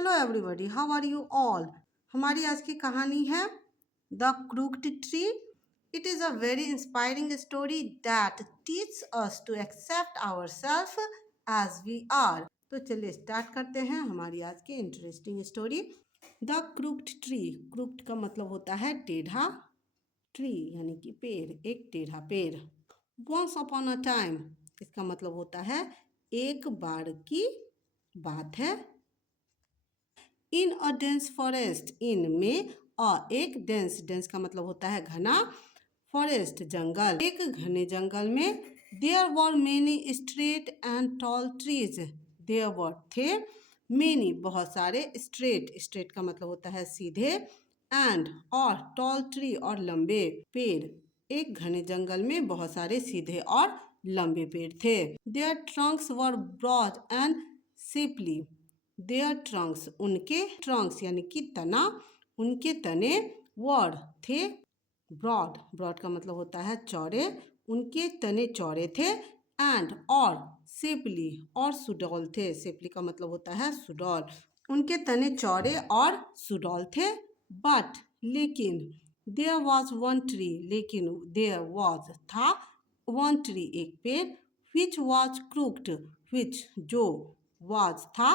Hello everybody, how are you all. हमारी आज की कहानी है the crooked tree. It is a very inspiring story that teach us to accept our self as we are. तो चलिए start करते हैं हमारी आज की interesting story. The crooked tree. Crooked का मतलब होता है टेढ़ा, ट्री यानी कि पेड़, एक टेढ़ा पेड़। वंस अपॉन अ टाइम, इसका मतलब होता है एक बार की बात है। इन अ डेंस फॉरेस्ट, इन में एक डेंस, डेंस का मतलब होता है घना, फॉरेस्ट जंगल, एक घने जंगल में there were many straight and tall trees, there were थे, मेनी बहुत सारे, स्ट्रेट, स्ट्रेट का मतलब होता है सीधे, एंड और टॉल ट्री और लंबे पेड़, एक घने जंगल में बहुत सारे सीधे और लंबे पेड़ थे। Their trunks were broad and shapely, their trunks, उनके ट्रंक्स यानी कि तना, उनके तने, वर थे, ब्रॉड, ब्रॉड का मतलब होता है चौड़े, उनके तने चौड़े थे, एंड और शेपली और सुडौल थे, शेपली का मतलब होता है सुडौल, उनके तने चौड़े और सुडौल थे। बट लेकिन देयर वॉज वन ट्री, लेकिन देयर वॉज था, वन ट्री एक पेड़, विच वॉज क्रूक्ड, विच जो, वॉज था,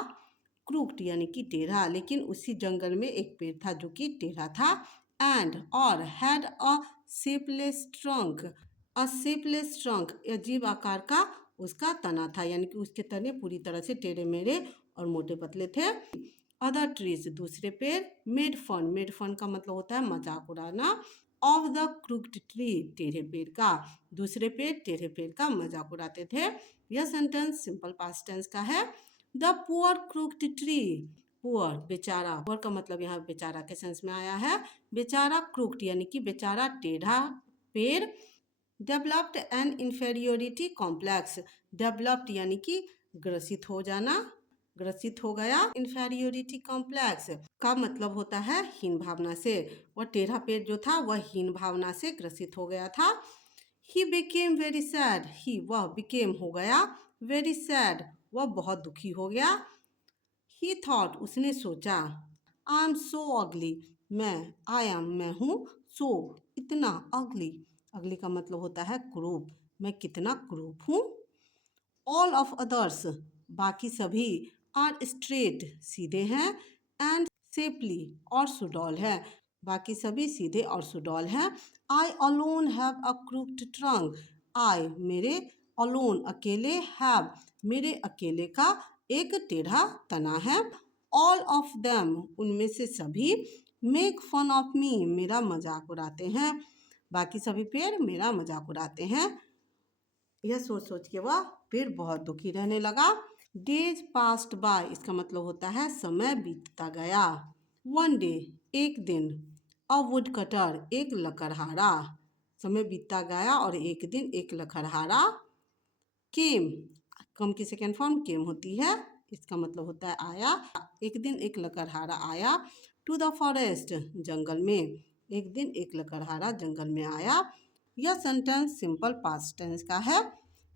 क्रूक्ड यानी कि टेढ़ा, लेकिन उसी जंगल में एक पेड़ था जो कि टेढ़ा था, एंड और had a shapeless trunk, a shapeless trunk, अजीब आकार का उसका तना था, यानी कि उसके तने पूरी तरह से टेढ़े मेढ़े और मोटे पतले थे। अदर ट्रीज, दूसरे पेड़, मेड फन, मेड फन का मतलब होता है मजाक उड़ाना, ऑफ द क्रूक्ड ट्री, टेढ़े पेड़ का, दूसरे पेड़ टेढ़े पेड़ का मजाक उड़ाते थे। यह सेंटेंस सिंपल पास्ट टेंस का है। The poor crooked tree, poor बेचारा, पुअर का मतलब यहाँ बेचारा के सेंस में आया है, बेचारा क्रूक्ड यानी कि बेचारा टेढ़ा पेड़, डेवलप्ड एन इंफेरियोरिटी कॉम्प्लेक्स, डेवलप्ड यानी कि ग्रसित हो जाना, ग्रसित हो गया, इंफेरियोरिटी कॉम्प्लेक्स का मतलब होता है हीन भावना से, वह टेढ़ा पेड़ जो था वह हीन भावना से ग्रसित हो गया था। ही बिकेम वेरी सैड, ही वह बिकेम हो गया, वेरी सैड वह बहुत दुखी हो गया। ही थॉट उसने सोचा, आई एम सो अगली, मैं, आई एम मैं हूँ, सो इतना, अगली, अगली का मतलब होता है क्रूप, मैं कितना क्रूप हूँ। ऑल ऑफ अदर्स, बाकी सभी, आर स्ट्रेट सीधे हैं, एंड सेपली और सुडौल है, बाकी सभी सीधे और सुडौल हैं। I alone have a crooked trunk, I मेरे, अलोन अकेले, हैव मेरे अकेले का एक टेढ़ा तना है। ऑल ऑफ देम उनमें से सभी, मेक फन ऑफ मी मेरा मजाक उड़ाते हैं, बाकी सभी पेड़ मेरा मजाक उड़ाते हैं। यह सोच सोच के वह फिर बहुत दुखी रहने लगा। डेज पास्ट बाय, इसका मतलब होता है समय बीतता गया। वन डे एक दिन, अ वुड कटर एक लकड़हारा, समय बीतता गया और एक दिन एक लकड़हारा, केम, कम की सेकेंड फॉर्म केम होती है, इसका मतलब होता है आया, एक दिन एक लकड़हारा आया, टू द फॉरेस्ट जंगल में, एक दिन एक लकड़हारा जंगल में आया। यह सेंटेंस सिंपल पास्ट टेंस का है।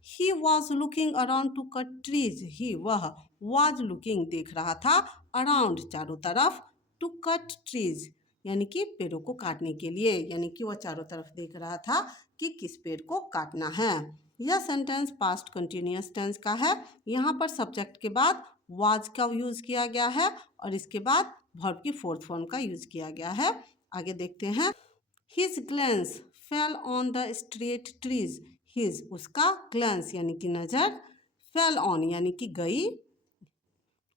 He was looking around to cut trees, he वह, वॉज लुकिंग देख रहा था, अराउंड चारों तरफ, टू कट ट्रीज यानी कि पेड़ों को काटने के लिए, यानी कि वह चारों तरफ देख रहा था कि किस पेड़ को काटना है। यह सेंटेंस पास्ट कंटिन्यूअस टेंस का है। यहाँ पर सब्जेक्ट के बाद वाज का यूज किया गया है और इसके बाद वर्ब की फोर्थ फॉर्म का यूज किया गया है। आगे देखते हैं। His glens fell on the straight trees, his उसका, ग्लेंस यानी कि नजर, फेल ऑन यानी कि गई,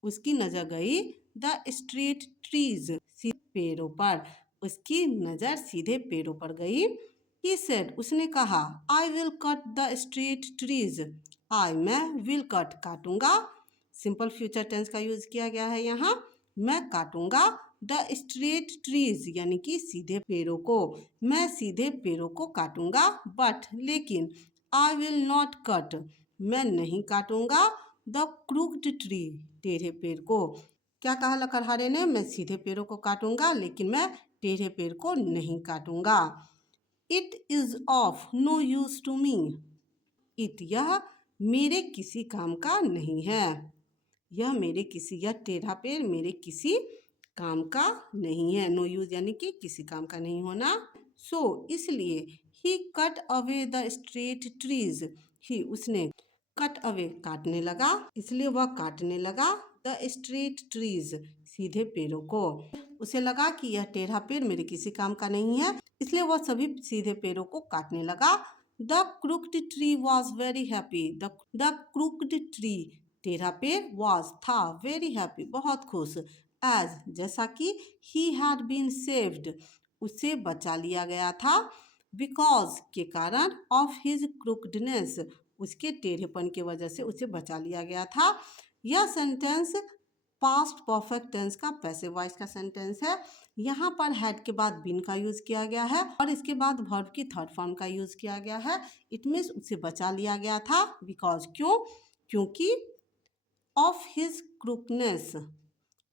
उसकी नजर गई, द स्ट्रेट ट्रीज पेड़ों पर, उसकी नजर सीधे पेड़ों पर गई। ही सेड उसने कहा, I will cut the straight trees, I मैं, विल कट काटूंगा, सिंपल फ्यूचर टेंस का यूज किया गया है यहाँ, मैं काटूंगा, द स्ट्रेट ट्रीज यानी कि सीधे पेड़ों को, मैं सीधे पेड़ों को काटूंगा, बट लेकिन, आई विल नॉट कट मैं नहीं काटूंगा, द क्रूक्ड ट्री टेढ़े पेड़ को। क्या कहा लकड़हारे ने, मैं सीधे पेड़ों को काटूंगा लेकिन मैं टेढ़े पेड़ को नहीं काटूंगा। It is of no use to me, it यह मेरे किसी काम का नहीं है, यह टेढ़ा पेड़ मेरे किसी काम का नहीं है। नो यूज यानी कि किसी काम का नहीं होना। सो इसलिए he cut away the straight trees. He उसने कट अवे काटने लगा, इसलिए वह काटने लगा द स्ट्रेट ट्रीज सीधे पेड़ों को। उसे लगा कि यह टेढ़ा पेड़ मेरे किसी काम का नहीं है, इसलिए वह सभी सीधे पेड़ों को काटने लगा। The crooked tree was very happy. The crooked tree टेढ़ा पेड़ वॉज था वेरी हैप्पी बहुत खुश। एज जैसा कि ही हैड बीन सेव्ड उसे बचा लिया गया था। बिकॉज के कारण ऑफ हिज क्रूकडनेस उसके टेढ़ेपन की वजह से उसे बचा लिया गया था। यह सेंटेंस पास्ट परफेक्ट टेंस का पैसिव वॉइस का सेंटेंस है। यहाँ पर हैड के बाद बीन का यूज किया गया है और इसके बाद वर्ब की थर्ड फॉर्म का यूज किया गया है। इट मीन्स उसे बचा लिया गया था। बिकॉज क्यों? क्योंकि ऑफ हिज क्रूकनेस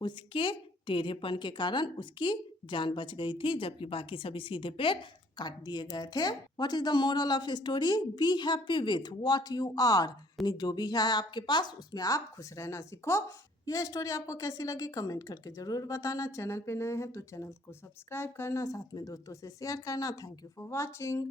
उसके टेढ़ेपन के कारण उसकी जान बच गई थी, जबकि बाकी सभी सीधे पेड़ काट दिए गए थे। What is the moral of story? Be happy with what you are. यानी जो भी है आपके पास उसमें आप खुश रहना सीखो। यह स्टोरी आपको कैसी लगी कमेंट करके जरूर बताना। चैनल पे नए हैं तो चैनल को सब्सक्राइब करना, साथ में दोस्तों से शेयर करना। Thank you for watching.